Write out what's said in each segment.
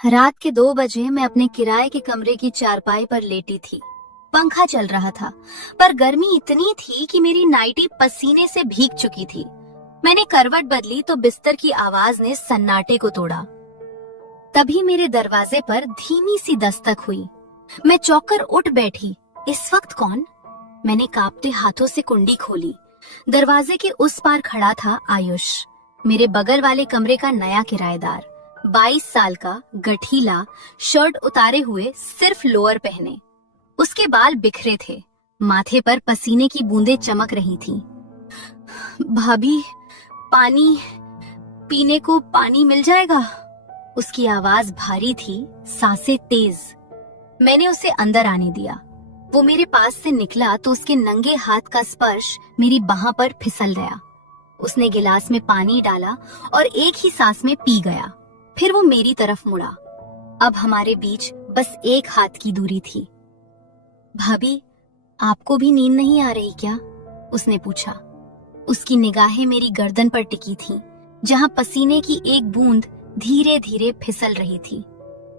रात के 2 बजे मैं अपने किराए के कमरे की चारपाई पर लेटी थी। पंखा चल रहा था, पर गर्मी इतनी थी कि मेरी नाइटी पसीने से भीग चुकी थी। मैंने करवट बदली तो बिस्तर की आवाज ने सन्नाटे को तोड़ा। तभी मेरे दरवाजे पर धीमी सी दस्तक हुई। मैं चौंककर उठ बैठी। इस वक्त कौन? मैंने कांपते हाथों से कुंडी खोली। दरवाजे के उस पार खड़ा था आयुष, मेरे बगल वाले कमरे का नया किराएदार। 22 साल का, गठीला, शर्ट उतारे हुए, सिर्फ लोअर पहने। उसके बाल बिखरे थे, माथे पर पसीने की बूंदें चमक रही थीं। भाभी, पानी, पीने को पानी मिल जाएगा? उसकी आवाज भारी थी, सांसें तेज। मैंने उसे अंदर आने दिया। वो मेरे पास से निकला तो उसके नंगे हाथ का स्पर्श मेरी बाह पर फिसल गया। उसने गिलास में पानी डाला और एक ही सांस में पी गया। फिर वो मेरी तरफ मुड़ा। अब हमारे बीच बस एक हाथ की दूरी थी। भाभी, आपको भी नींद नहीं आ रही क्या? उसने पूछा। उसकी निगाहें मेरी गर्दन पर टिकी थीं, जहां पसीने की एक बूंद धीरे धीरे फिसल रही थी।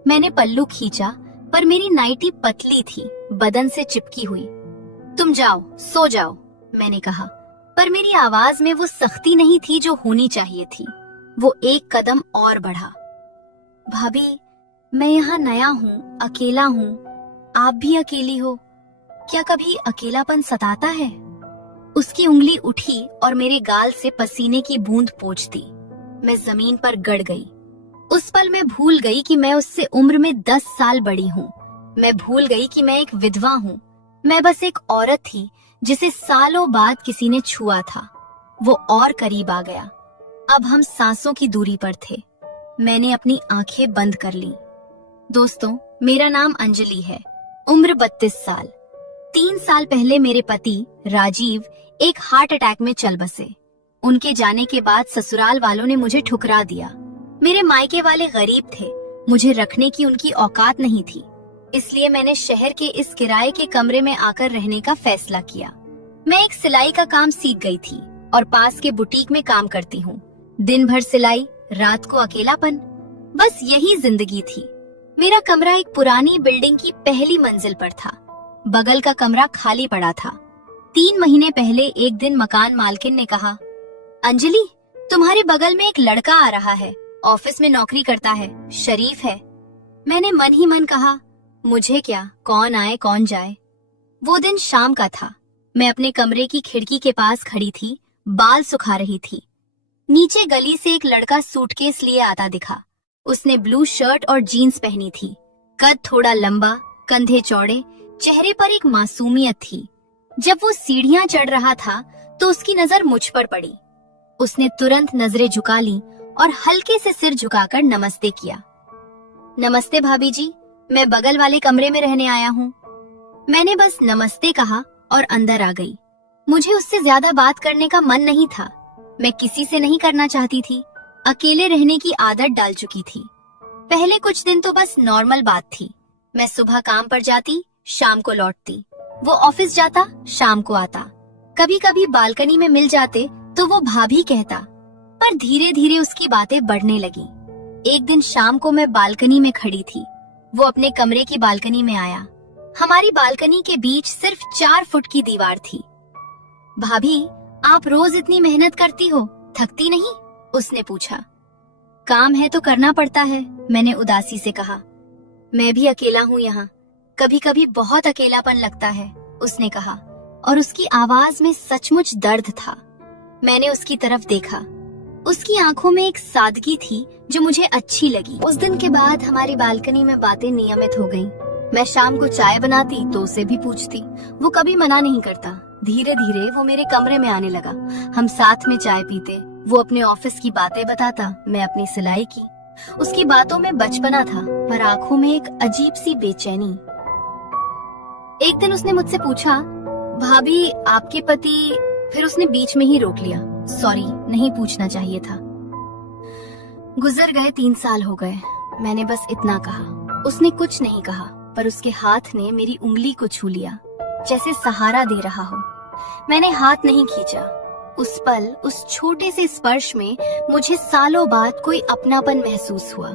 मैंने पल्लू खींचा, पर मेरी नाइटी पतली थी, बदन से चिपकी हुई। तुम जाओ, सो जाओ, मैंने कहा, पर मेरी आवाज में वो सख्ती नहीं थी जो होनी चाहिए थी। वो एक कदम और बढ़ा। भाभी, मैं यहाँ नया हूँ, अकेला हूँ। आप भी अकेली हो। क्या कभी अकेलापन सताता है? उसकी उंगली उठी और मेरे गाल से पसीने की बूंद पोंछ दी। मैं जमीन पर गड़ गई। उस पल मैं भूल गई कि मैं उससे उम्र में 10 साल बड़ी हूँ। मैं भूल गई कि मैं एक विधवा हूँ। मैं बस एक औरत थी जिसे सालों बाद किसी ने छुआ था। वो और करीब आ गया। अब हम सांसों की दूरी पर थे। मैंने अपनी आंखें बंद कर लीं। दोस्तों, मेरा नाम अंजलि है, उम्र 32 साल। 3 साल पहले मेरे पति राजीव एक हार्ट अटैक में चल बसे। उनके जाने के बाद ससुराल वालों ने मुझे ठुकरा दिया। मेरे मायके वाले गरीब थे, मुझे रखने की उनकी औकात नहीं थी। इसलिए मैंने शहर के इस किराए के कमरे में आकर रहने का फैसला किया। मैं एक सिलाई का काम सीख गई थी और पास के बुटीक में काम करती हूँ। दिन भर सिलाई, रात को अकेलापन, बस यही जिंदगी थी। मेरा कमरा एक पुरानी बिल्डिंग की पहली मंजिल पर था। बगल का कमरा खाली पड़ा था। 3 महीने पहले एक दिन मकान मालकिन ने कहा, अंजलि, तुम्हारे बगल में एक लड़का आ रहा है, ऑफिस में नौकरी करता है, शरीफ है। मैंने मन ही मन कहा, मुझे क्या, कौन आए कौन जाए। वो दिन शाम का था। मैं अपने कमरे की खिड़की के पास खड़ी थी, बाल सुखा रही थी। नीचे गली से एक लड़का सूटकेस लिए आता दिखा। उसने ब्लू शर्ट और जीन्स पहनी थी। कद थोड़ा लंबा, कंधे चौड़े, चेहरे पर एक मासूमियत थी। जब वो सीढ़ियां चढ़ रहा था तो उसकी नजर मुझ पर पड़ी। उसने तुरंत नजरें झुका ली और हल्के से सिर झुकाकर नमस्ते किया। नमस्ते भाभी जी, मैं बगल वाले कमरे में रहने आया हूँ। मैंने बस नमस्ते कहा और अंदर आ गई। मुझे उससे ज्यादा बात करने का मन नहीं था। मैं किसी से नहीं करना चाहती थी। अकेले रहने की आदत डाल चुकी थी। पहले कुछ दिन तो बस नॉर्मल बात थी। मैं सुबह काम पर जाती, शाम को लौटती। वो ऑफिस जाता, शाम को आता। कभी कभी बालकनी में मिल जाते तो वो भाभी कहता, पर धीरे धीरे उसकी बातें बढ़ने लगी। एक दिन शाम को मैं बालकनी में खड़ी थी। वो अपने कमरे की बालकनी में आया। हमारी बालकनी के बीच सिर्फ 4 फुट की दीवार थी। भाभी, आप रोज इतनी मेहनत करती हो, थकती नहीं? उसने पूछा। काम है तो करना पड़ता है, मैंने उदासी से कहा। मैं भी अकेला हूँ यहाँ, कभी कभी बहुत अकेलापन लगता है, उसने कहा, और उसकी आवाज में सचमुच दर्द था। मैंने उसकी तरफ देखा। उसकी आंखों में एक सादगी थी जो मुझे अच्छी लगी। उस दिन के बाद हमारी बालकनी में बातें नियमित हो गईं। मैं शाम को चाय बनाती तो उसे भी पूछती। वो कभी मना नहीं करता। धीरे धीरे वो मेरे कमरे में आने लगा। हम साथ में चाय पीते। वो अपने ऑफिस की बातें बताता, मैं अपनी सिलाई की। उसकी बातों में बचपना था, पर आंखों में एक अजीब सी बेचैनी। एक दिन उसने मुझसे पूछा, भाभी, आपके पति? फिर उसने बीच में ही रोक लिया। सॉरी, नहीं पूछना चाहिए था। गुजर गए 3 साल हो गए। मैंने बस इतना कहा। उसने कुछ नहीं कहा, पर उसके हाथ ने मेरी उंगली को छू लिया, जैसे सहारा दे रहा हो। मैंने हाथ नहीं खींचा। उस पल, उस छोटे से स्पर्श में मुझे सालों बाद कोई अपनापन महसूस हुआ।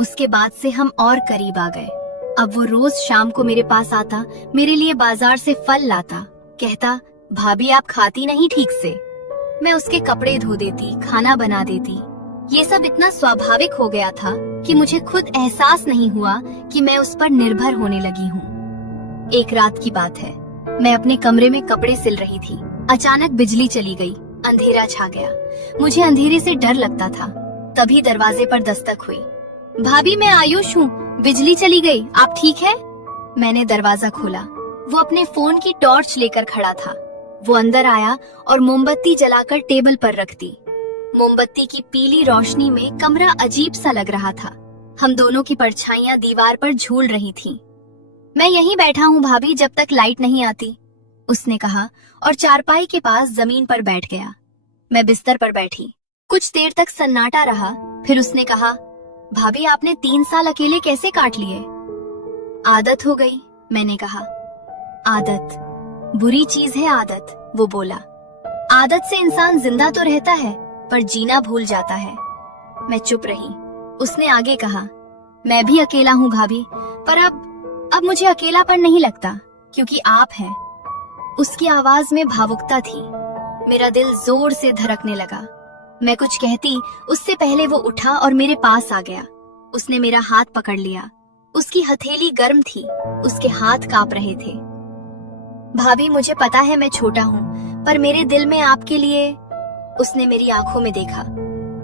उसके बाद से हम और करीब आ गए। अब वो रोज शाम को मेरे पास आता, मेरे लिए बाजार से फल लाता, कहता भाभी आप खाती नहीं ठीक से। मैं उसके कपड़े धो देती, खाना बना देती। ये सब इतना स्वाभाविक हो गया था कि मुझे खुद एहसास नहीं हुआ कि मैं उस पर निर्भर होने लगी हूँ। एक रात की बात है, मैं अपने कमरे में कपड़े सिल रही थी। अचानक बिजली चली गई, अंधेरा छा गया। मुझे अंधेरे से डर लगता था। तभी दरवाजे पर दस्तक हुई। भाभी मैं आयुष हूँ, बिजली चली गई, आप ठीक है? मैंने दरवाजा खोला। वो अपने फोन की टॉर्च लेकर खड़ा था। वो अंदर आया और मोमबत्ती जलाकर टेबल पर रख दी। मोमबत्ती की पीली रोशनी में कमरा अजीब सा लग रहा था। हम दोनों की परछाइयां दीवार पर झूल रही थीं। मैं यहीं बैठा हूँ भाभी, जब तक लाइट नहीं आती, उसने कहा और चारपाई के पास जमीन पर बैठ गया। मैं बिस्तर पर बैठी। कुछ देर तक सन्नाटा रहा। फिर उसने कहा भाभी आपने 3 साल अकेले कैसे काट लिए? आदत हो गई, मैंने कहा। आदत बुरी चीज है आदत, वो बोला। आदत से इंसान जिंदा तो रहता है पर जीना भूल जाता है। मैं चुप रही। उसने आगे कहा मैं भी अकेला हूँ भाभी, पर अब मुझे अकेलापन नहीं लगता क्योंकि आप हैं। उसकी आवाज में भावुकता थी। मेरा दिल जोर से धड़कने लगा। मैं कुछ कहती उससे पहले वो उठा और मेरे पास आ गया। उसने मेरा हाथ पकड़ लिया। उसकी हथेली गर्म थी, उसके हाथ कांप रहे थे। भाभी मुझे पता है मैं छोटा हूँ, पर मेरे दिल में आपके लिए। उसने मेरी आंखों में देखा।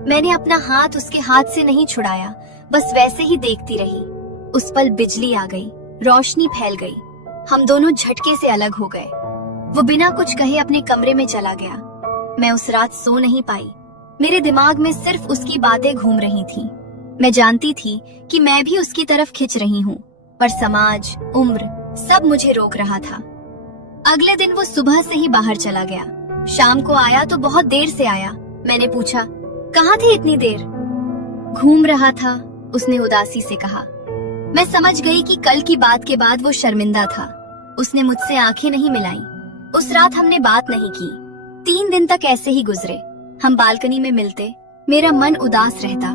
मैंने अपना हाथ उसके हाथ से नहीं छुड़ाया, बस वैसे ही देखती रही। उस पल बिजली आ गई, रोशनी फैल गई। हम दोनों झटके से अलग हो गए। वो बिना कुछ कहे अपने कमरे में चला गया। मैं उस रात सो नहीं पाई। मेरे दिमाग में सिर्फ उसकी बातें घूम रही थीं। मैं जानती थी कि मैं भी उसकी तरफ खिंच रही हूँ, पर समाज, उम्र, सब मुझे रोक रहा था। अगले दिन वो सुबह से ही बाहर चला गया। शाम को आया तो बहुत देर से आया। मैंने पूछा कहाँ थे इतनी देर? घूम रहा था, उसने उदासी से कहा। मैं समझ गई कि कल की बात के बाद वो शर्मिंदा था। उसने मुझसे आंखें नहीं मिलाई। उस रात हमने बात नहीं की। 3 दिन तक ऐसे ही गुजरे। हम बालकनी में मिलते। मेरा मन उदास रहता।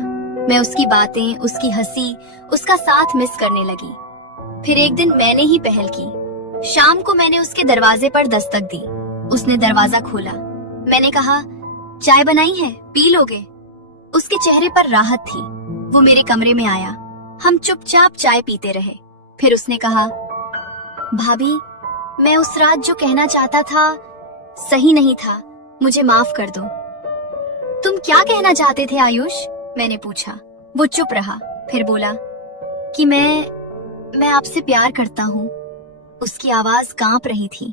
मैं उसकी बातें, उसकी हंसी, उसका साथ मिस करने लगी। फिर एक दिन मैंने ही पहल की। शाम को मैंने उसके दरवाजे पर दस्तक दी। उसने दरवाजा खोला। मैंने कहा चाय बनाई है, पी लोगे? उसके चेहरे पर राहत थी। वो मेरे कमरे में आया। हम चुपचाप चाय पीते रहे। फिर उसने कहा भाभी मैं उस रात जो कहना चाहता था सही नहीं था, मुझे माफ कर दो। तुम क्या कहना चाहते थे आयुष? मैंने पूछा। वो चुप रहा, फिर बोला कि मैं आपसे प्यार करता हूँ। उसकी आवाज कांप रही थी।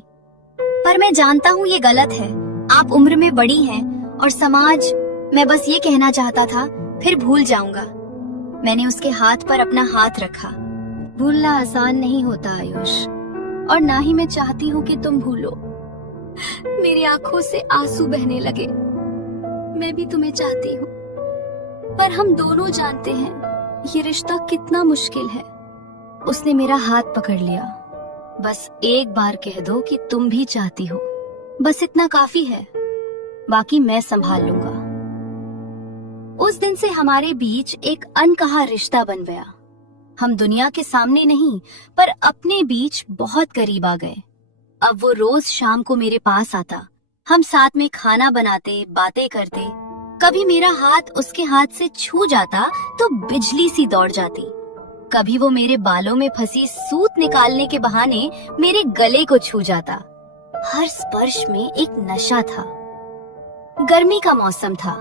पर मैं जानता हूँ ये गलत है। आप उम्र में बड़ी हैं और समाज। मैं बस ये कहना चाहता था, फिर भूल जाऊंगा। मैंने उसके हाथ पर अपना हाथ रखा। भूलना आसान नहीं होता आयुष, और ना ही मैं चाहती हूँ कि तुम भूलो। मेरी आंखों से आंसू बहने लगे। मैं भी तुम्हें चाहती हूँ, पर हम दोनों जानते हैं ये रिश्ता कितना मुश्किल है। उसने मेरा हाथ पकड़ लिया। बस एक बार कह दो कि तुम भी चाहती हो, बस इतना काफी है, बाकी मैं संभाल लूंगा। उस दिन से हमारे बीच एक अनकहा रिश्ता बन गया। हम दुनिया के सामने नहीं, पर अपने बीच बहुत करीब आ गए। अब वो रोज शाम को मेरे पास आता। हम साथ में खाना बनाते, बातें करते। कभी मेरा हाथ उसके हाथ से छू जाता तो बिजली सी दौड़ जाती। कभी वो मेरे बालों में फंसी सूत निकालने के बहाने मेरे गले को छू जाता। हर स्पर्श में एक नशा था। गर्मी का मौसम था।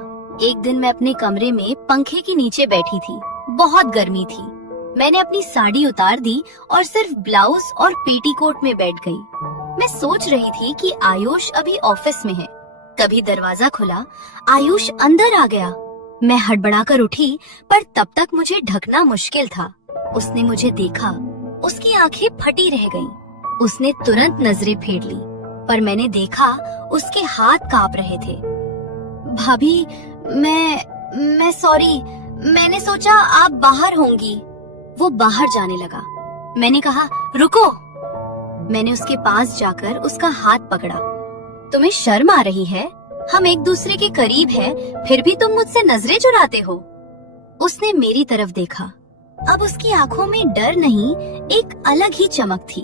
एक दिन मैं अपने कमरे में पंखे के नीचे बैठी थी। बहुत गर्मी थी। मैंने अपनी साड़ी उतार दी और सिर्फ ब्लाउज और पेटीकोट में बैठ गई। मैं सोच रही थी कि आयुष अभी ऑफिस में है। तभी दरवाजा खुला। आयुष अंदर आ गया। मैं हड़बड़ाकर उठी, पर तब तक मुझे ढकना मुश्किल था। उसने मुझे देखा। उसकी आंखें फटी रह गईं। उसने तुरंत नजरें फेर ली, पर मैंने देखा उसके हाथ कांप रहे थे। भाभी मैं सॉरी, मैंने सोचा आप बाहर होंगी। वो बाहर जाने लगा। मैंने कहा रुको। मैंने उसके पास जाकर उसका हाथ पकड़ा। तुम्हें शर्म आ रही है? हम एक दूसरे के करीब हैं, फिर भी तुम मुझसे नजरें चुराते हो। उसने मेरी तरफ देखा। अब उसकी आंखों में डर नहीं, एक अलग ही चमक थी।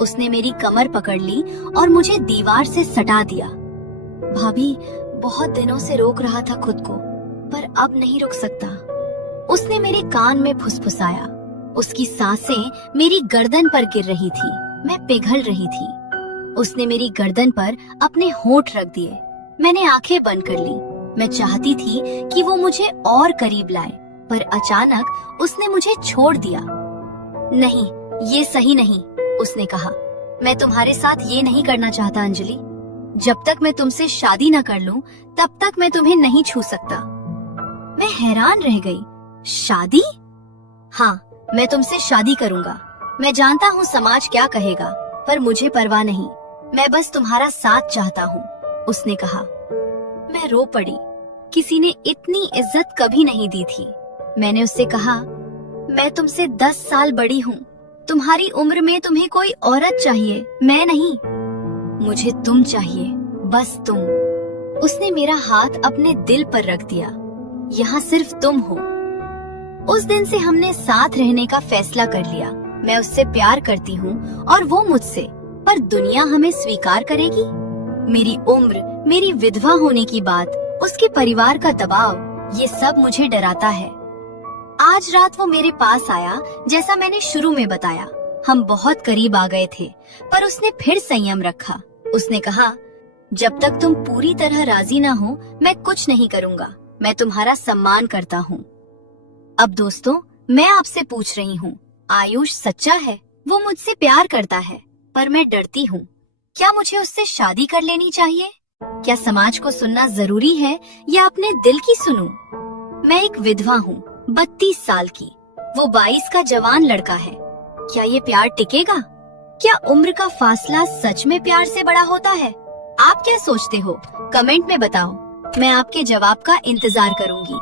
उसने मेरी कमर पकड़ ली और मुझे दीवार से सटा दिया। भाभी, बहुत दिनों से रोक रहा था खुद को, पर अब नहीं रुक सकता। उसने मेरे कान में फुसफुसाया। उसकी सांसें मेरी गर्दन पर गिर रही थी। मैं पिघल रही थी। उसने मेरी गर्दन पर अपने होंठ रख दिए। मैंने आंखें बंद कर ली। मैं चाहती थी कि वो मुझे और करीब लाए, पर अचानक उसने मुझे छोड़ दिया। नहीं, ये सही नहीं, उसने कहा। मैं तुम्हारे साथ ये नहीं करना चाहता अंजलि। जब तक मैं तुमसे शादी न कर लूं, तब तक मैं तुम्हें नहीं छू सकता। मैं हैरान रह गई। शादी? हाँ, मैं तुमसे शादी करूंगा। मैं जानता हूँ समाज क्या कहेगा, पर मुझे परवाह नहीं। मैं बस तुम्हारा साथ चाहता हूँ, उसने कहा। मैं रो पड़ी। किसी ने इतनी इज्जत कभी नहीं दी थी। मैंने उससे कहा, मैं तुमसे 10 साल बड़ी हूँ। तुम्हारी उम्र में तुम्हें कोई औरत चाहिए, मैं नहीं। मुझे तुम चाहिए, बस तुम। उसने मेरा हाथ अपने दिल पर रख दिया। यहाँ सिर्फ तुम हो। उस दिन से हमने साथ रहने का फैसला कर लिया। मैं उससे प्यार करती हूँ और वो मुझसे, पर दुनिया हमें स्वीकार करेगी? मेरी उम्र, मेरी विधवा होने की बात, उसके परिवार का दबाव, ये सब मुझे डराता है। आज रात वो मेरे पास आया, जैसा मैंने शुरू में बताया। हम बहुत करीब आ गए थे, पर उसने फिर संयम रखा। उसने कहा, जब तक तुम पूरी तरह राजी ना हो, मैं कुछ नहीं करूँगा। मैं तुम्हारा सम्मान करता हूँ। अब दोस्तों, मैं आपसे पूछ रही हूँ, आयुष सच्चा है? वो मुझसे प्यार करता है, पर मैं डरती हूँ। क्या मुझे उससे शादी कर लेनी चाहिए? क्या समाज को सुनना जरूरी है या अपने दिल की सुनूं? मैं एक विधवा हूँ, 32 साल की। वो 22 का जवान लड़का है। क्या ये प्यार टिकेगा? क्या उम्र का फासला सच में प्यार से बड़ा होता है? आप क्या सोचते हो? कमेंट में बताओ। मैं आपके जवाब का इंतजार करूंगी।